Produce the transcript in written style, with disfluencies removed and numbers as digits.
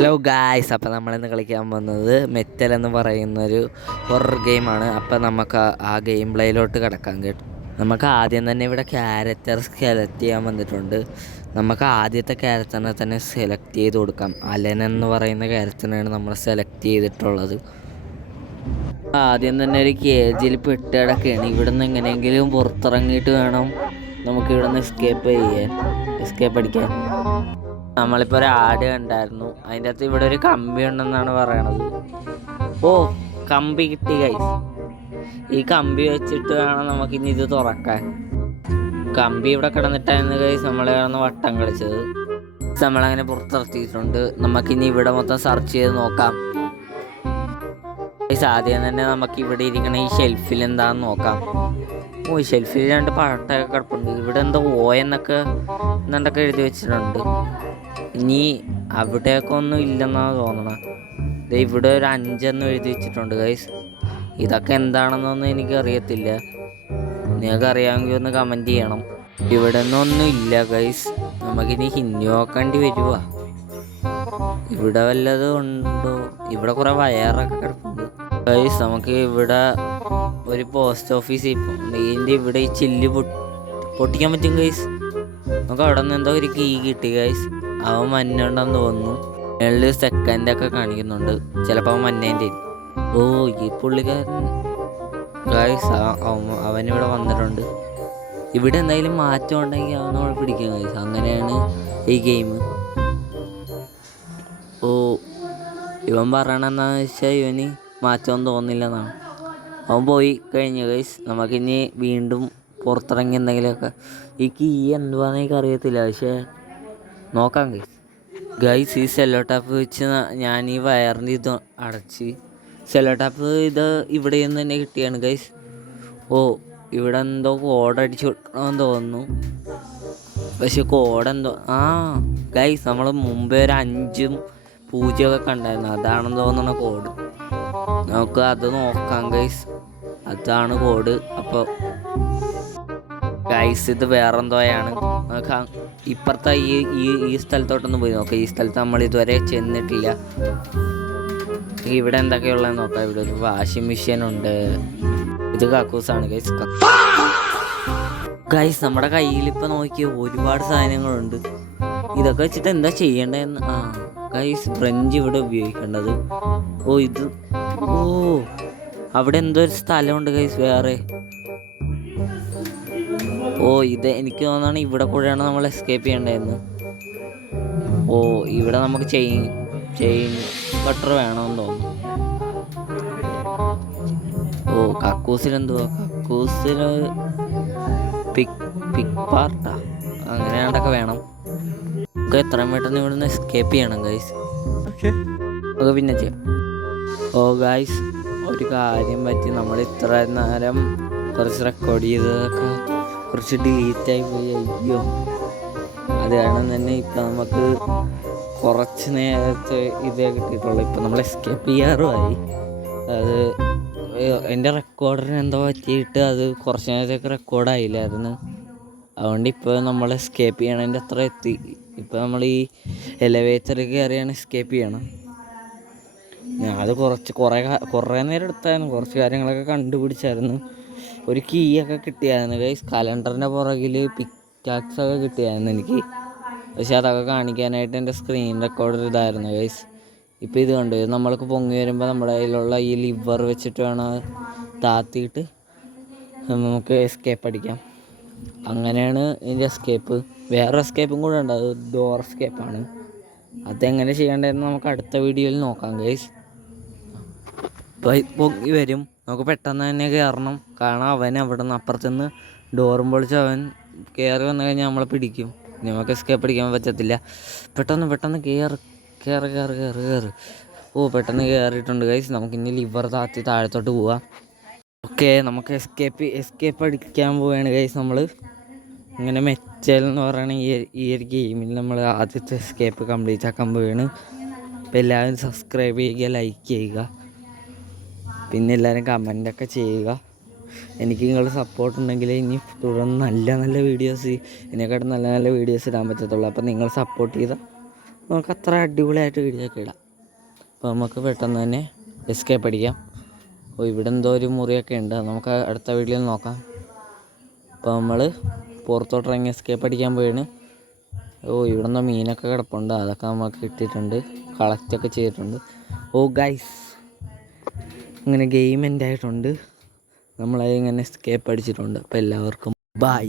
Hello guys, അപ്പോൾ നമ്മളിന്ന് കളിക്കാൻ പോകുന്നത് മെറ്റൽ എന്ന് പറയുന്നൊരു ഹൊറർ ഗെയിമാണ്. അപ്പോൾ നമുക്ക് ആ ഗെയിം പ്ലേയിലോട്ട് കിടക്കാം കേട്ടോ. നമുക്ക് ആദ്യം തന്നെ ഇവിടെ ക്യാരക്ടർ സെലക്ട് ചെയ്യാൻ വന്നിട്ടുണ്ട്. നമുക്ക് ആദ്യത്തെ ക്യാരക്ടറിനെ തന്നെ സെലക്ട് ചെയ്ത് കൊടുക്കാം. അലൻ എന്ന് പറയുന്ന ക്യാരക്ടറിനാണ് നമ്മൾ സെലക്ട് ചെയ്തിട്ടുള്ളത്. ആദ്യം തന്നെ ഒരു കേജിൽ പെട്ട് കിടക്കുകയാണ്. ഇവിടെ നിന്ന് എങ്ങനെയെങ്കിലും പുറത്തിറങ്ങിയിട്ട് വേണം നമുക്ക് ഇവിടെ നിന്ന് എസ്കേപ്പ് അടിക്കാൻ. നമ്മളിപ്പോൾ ഒരു ആട് കണ്ടായിരുന്നു. അതിൻ്റെ അകത്ത് ഇവിടെ ഒരു കമ്പി ഉണ്ടെന്നാണ് പറയണത്. ഓ, കമ്പി കിട്ടി ഗൈസ്. ഈ കമ്പി വെച്ചിട്ട് വേണം നമുക്കിനി ഇത് തുറക്കാൻ. കമ്പി ഇവിടെ കിടന്നിട്ടായിരുന്നു ഗൈസ് നമ്മൾ കിടന്ന് വട്ടം കളിച്ചത്. നമ്മളങ്ങനെ പുറത്തിറക്കിയിട്ടുണ്ട്. നമുക്കിനി ഇവിടെ മൊത്തം സെർച്ച് ചെയ്ത് നോക്കാം. ഗൈസ്, ആദ്യം തന്നെ നമുക്ക് ഇവിടെ ഇരിക്കണ ഈ ഷെൽഫിൽ എന്താണെന്ന് നോക്കാം. ഓ, ഷെൽഫിൽ രണ്ട് പഴട്ടൊക്കെ കിടപ്പുണ്ട്. ഇവിടെ എന്തോ എന്നൊക്കെ എന്തൊക്കെ എഴുതി വെച്ചിട്ടുണ്ട്. ഇനി അവിടെയൊക്കെ ഒന്നും ഇല്ലെന്നാണ് തോന്നണത്. ഇവിടെ ഒരു 5 എഴുതി വെച്ചിട്ടുണ്ട് ഗൈസ്. ഇതൊക്കെ എന്താണെന്നൊന്നും എനിക്കറിയത്തില്ല. നിങ്ങൾക്ക് അറിയാമെങ്കിൽ ഒന്ന് കമൻറ്റ് ചെയ്യണം. ഇവിടെ നിന്നൊന്നും ഇല്ല ഗൈസ്. നമുക്കിനി ഹിന്ദി നോക്കേണ്ടി വരുക. ഇവിടെ വല്ലതും ഉണ്ടോ? ഇവിടെ കുറേ വയറൊക്കെ കിടപ്പുണ്ട് ഗൈസ്. നമുക്ക് ഇവിടെ ഒരു പോസ്റ്റ് ഓഫീസ് ഇതിൻ്റെ ഇവിടെ ഈ ചില്ല് പൊട്ടിക്കാൻ പറ്റും ഗൈസ്. നമുക്ക് അവിടെ നിന്ന് എന്തോ ഒരു കീ കിട്ടി ഗൈസ്. അവൻ മഞ്ഞുണ്ടെന്ന് തോന്നുന്നു. മേളിൽ സെക്കൻഡൊക്കെ കാണിക്കുന്നുണ്ട്. ചിലപ്പോൾ അവൻ മഞ്ഞേൻ്റെ. ഓ, ഈ പുള്ളിക്കാരൻ ഗൈസ് അവനിവിടെ വന്നിട്ടുണ്ട്. ഇവിടെ എന്തായാലും മാറ്റം ഉണ്ടെങ്കിൽ അവൻ നമ്മൾ പിടിക്കും ഗൈസ്. അങ്ങനെയാണ് ഈ ഗെയിം. ഓ, ഇവൻ പറയണെന്താണെന്ന് വെച്ചാൽ ഇവന് മാറ്റമൊന്നും തോന്നില്ലെന്നാണ്. അവൻ പോയി കഴിഞ്ഞു ഗൈസ്. നമുക്കിനി വീണ്ടും പുറത്തിറങ്ങി എന്തെങ്കിലുമൊക്കെ. ഈ കീ എന്തുവാന്ന് എനിക്ക് അറിയത്തില്ല, പക്ഷേ നോക്കാം ഗൈസ്. ഈ സെല്ലോ ടാപ്പ് വെച്ച് ഞാൻ ഈ വയറിൻ്റെ ഇത് അടച്ച്. സെല്ലോ ടാപ്പ് ഇത് ഇവിടെ നിന്ന് തന്നെ കിട്ടിയാണ് ഗൈസ്. ഓ, ഇവിടെ എന്തോ കോഡ് അടിച്ച് കൊടുക്കണമെന്ന് തോന്നുന്നു. പക്ഷെ കോഡ് എന്തോ ഗൈസ്, നമ്മൾ മുമ്പേ ഒരു 5 0 കണ്ടായിരുന്നു. അതാണെന്ന് തോന്നുന്ന കോഡ്. നമുക്ക് അത് നോക്കാം ഗൈസ്. അതാണ് കോഡ്. അപ്പോൾ ഗൈസ്, ഇത് വേറെന്തോയാണ്. നോക്കാം. ഇപ്പുറത്തെ ഈ സ്ഥലത്തോട്ടൊന്ന് പോയി നോക്കാം. ഈ സ്ഥലത്ത് നമ്മൾ ഇതുവരെ ചെന്നിട്ടില്ല. ഇവിടെ എന്തൊക്കെയുള്ളതെന്ന് നോക്കാം. ഇവിടെ ഒരു വാഷിംഗ് മെഷീൻ ഉണ്ട്. ഇത് കക്കൂസാണ് ഗൈസ്. ഗൈസ്, നമ്മുടെ കയ്യിൽ ഇപ്പം നോക്കിയ ഒരുപാട് സാധനങ്ങളുണ്ട്. ഇതൊക്കെ വെച്ചിട്ട് എന്താ ചെയ്യേണ്ടതെന്ന്. ഗൈസ്, ഫ്രഞ്ച് ഇവിടെ ഉപയോഗിക്കേണ്ടത്. അവിടെ എന്തോ ഒരു സ്ഥലമുണ്ട് ഗൈസ് വേറെ. ഇത് എനിക്ക് തോന്നുകയാണ് ഇവിടെ കൂടെയാണ് നമ്മൾ എസ്കേപ്പ് ചെയ്യേണ്ടതെന്ന്. ഇവിടെ നമുക്ക് ചെയിൻ കട്ടർ വേണമെന്ന് തോന്നുന്നു. കക്കൂസിലെന്തുവാ? കക്കൂസിൽ പിക് പാർട്ടാ അങ്ങനെയാണ്ടൊക്കെ വേണം. നമുക്ക് എത്രയും പെട്ടെന്ന് ഇവിടെ നിന്ന് എസ്കേപ്പ് ചെയ്യണം ഗൈസ്. നമുക്ക് പിന്നെ ചെയ്യാം. ഗൈസ്, ഒരു കാര്യം പറ്റി. നമ്മൾ ഇത്ര നേരം കുറച്ച് റെക്കോർഡ് ചെയ്തതൊക്കെ കുറച്ച് ഡിലീറ്റായി പോയി. അയ്യോ, അത് കാരണം തന്നെ ഇപ്പം നമുക്ക് കുറച്ച് നേരത്തെ ഇതേ കിട്ടിയിട്ടുള്ളൂ. ഇപ്പം നമ്മൾ എസ്കേപ്പ് ചെയ്യാറുമായി. അത് എൻ്റെ റെക്കോർഡറിന് എന്തോ പറ്റിയിട്ട് അത് കുറച്ച് നേരത്തേക്ക് റെക്കോർഡായില്ലായിരുന്നു. അതുകൊണ്ട് ഇപ്പോൾ നമ്മൾ എസ്കേപ്പ് ചെയ്യണതിൻ്റെ അത്ര എത്തി. ഇപ്പോൾ നമ്മൾ ഈ എലവേറ്ററിൽ കയറിയാണ് എസ്കേപ്പ് ചെയ്യണം. അത് കുറേ നേരം എടുത്തായിരുന്നു. കുറച്ച് കാര്യങ്ങളൊക്കെ കണ്ടുപിടിച്ചായിരുന്നു. ഒരു കീ ഒക്കെ കിട്ടിയായിരുന്നു ഗൈസ്. കലണ്ടറിൻ്റെ പുറകിൽ പിക്കാക്സൊക്കെ കിട്ടിയായിരുന്നു എനിക്ക്. പക്ഷെ അതൊക്കെ കാണിക്കാനായിട്ട് എൻ്റെ സ്ക്രീൻ റെക്കോർഡർ ഇതായിരുന്നു ഗൈസ്. ഇപ്പോൾ ഇത് കണ്ടു. നമ്മൾക്ക് പൊങ്ങി വരുമ്പോൾ നമ്മുടെ കയ്യിലുള്ള ഈ ലിവർ വെച്ചിട്ട് വേണം താത്തിയിട്ട് നമുക്ക് എസ്കേപ്പ് അടിക്കാം. അങ്ങനെയാണ് ഇതിൻ്റെ എസ്കേപ്പ്. വേറെ എസ്കേപ്പും കൂടെ ഉണ്ട്. അത് ഡോർ എസ്കേപ്പാണ്. അതെങ്ങനെ ചെയ്യേണ്ടതെന്ന് നമുക്ക് അടുത്ത വീഡിയോയിൽ നോക്കാം ഗൈസ്. പൊങ്ങി വരും. നമുക്ക് പെട്ടെന്ന് തന്നെ കയറണം. കാരണം അവൻ അവിടെ നിന്ന് അപ്പുറത്തുനിന്ന് ഡോറും പൊളിച്ച് അവൻ കയറി വന്നു കഴിഞ്ഞാൽ നമ്മളെ പിടിക്കും. നമുക്ക് എസ്കേപ്പ് അടിക്കാൻ പറ്റത്തില്ല. പെട്ടെന്ന് കയറ്. പെട്ടെന്ന് കയറിയിട്ടുണ്ട് ഗൈസ്. നമുക്കിനി ലിവർ താത്തി താഴത്തോട്ട് പോവാം. നമുക്ക് എസ്കേപ്പ് അടിക്കാൻ പോവുകയാണ് ഗൈസ്. നമ്മൾ ഇങ്ങനെ മെറ്റൽ എന്ന് പറയുന്ന ഈ ഒരു ഗെയിമിൽ നമ്മൾ ആദ്യത്തെ എസ്കേപ്പ് കംപ്ലീറ്റ് ആക്കാൻ പോവുകയാണ്. അപ്പോൾ എല്ലാവരും സബ്സ്ക്രൈബ് ചെയ്യുക, ലൈക്ക് ചെയ്യുക, പിന്നെ എല്ലാവരും കമൻ്റൊക്കെ ചെയ്യുക. എനിക്ക് നിങ്ങളുടെ സപ്പോർട്ട് ഉണ്ടെങ്കിൽ ഇനി തുടർന്ന് നല്ല വീഡിയോസ്, ഇതിനെക്കാട്ടും നല്ല വീഡിയോസ് ഇടാൻ പറ്റത്തുള്ളൂ. അപ്പോൾ നിങ്ങൾ സപ്പോർട്ട് ചെയ്താൽ നമുക്ക് അത്ര അടിപൊളിയായിട്ട് വീഡിയോയൊക്കെ ഇടാം. അപ്പോൾ നമുക്ക് പെട്ടെന്ന് തന്നെ എസ്കേപ്പ് അടിക്കാം. അപ്പോൾ ഇവിടെ എന്തോ ഒരു മുറിയൊക്കെ ഉണ്ട്, നമുക്ക് അടുത്ത വീഡിയോയിൽ നോക്കാം. അപ്പോൾ നമ്മൾ പുറത്തോട്ടിറങ്ങി എസ്കേപ്പ് അടിക്കാൻ പോയാണ്. ഇവിടെ നിന്ന് മീനൊക്കെ കിടപ്പുണ്ട്, അതൊക്കെ നമുക്ക് കിട്ടിയിട്ടുണ്ട്, കളക്റ്റൊക്കെ ചെയ്തിട്ടുണ്ട്. ഗൈസ്, അങ്ങനെ ഗെയിം എൻ്റെ ആയിട്ടുണ്ട്, നമ്മളത് ഇങ്ങനെ എസ്കേപ്പ് അടിച്ചിട്ടുണ്ട്. അപ്പോൾ എല്ലാവർക്കും ബൈ.